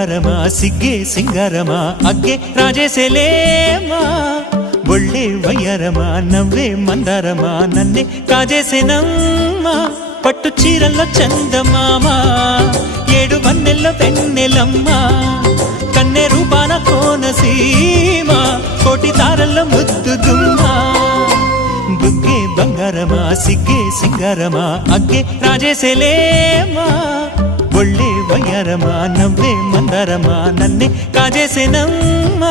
బంగారమా సిగ్గే సింగారమా అగ్గే రాజేసేలేమా ఒళ్ళే వయ్యారమా నవ్వే మందారమా నన్నే కాజేసేనమ్మా పట్టు చీరల్లో చందమామా ఏడు వన్నెల్లో వెన్నెలమ్మా కన్నె రూపాన కోనసీమ కోటి తారల్లో ముద్దుదుమ్మా బుగ్గే బంగారమా సిగ్గే సింగారమా అగ్గే రాజేసేలేమా ఒళ్ళే వయ్యారమా నవ్వే మందారమా నన్నే కాజేసేనమ్మా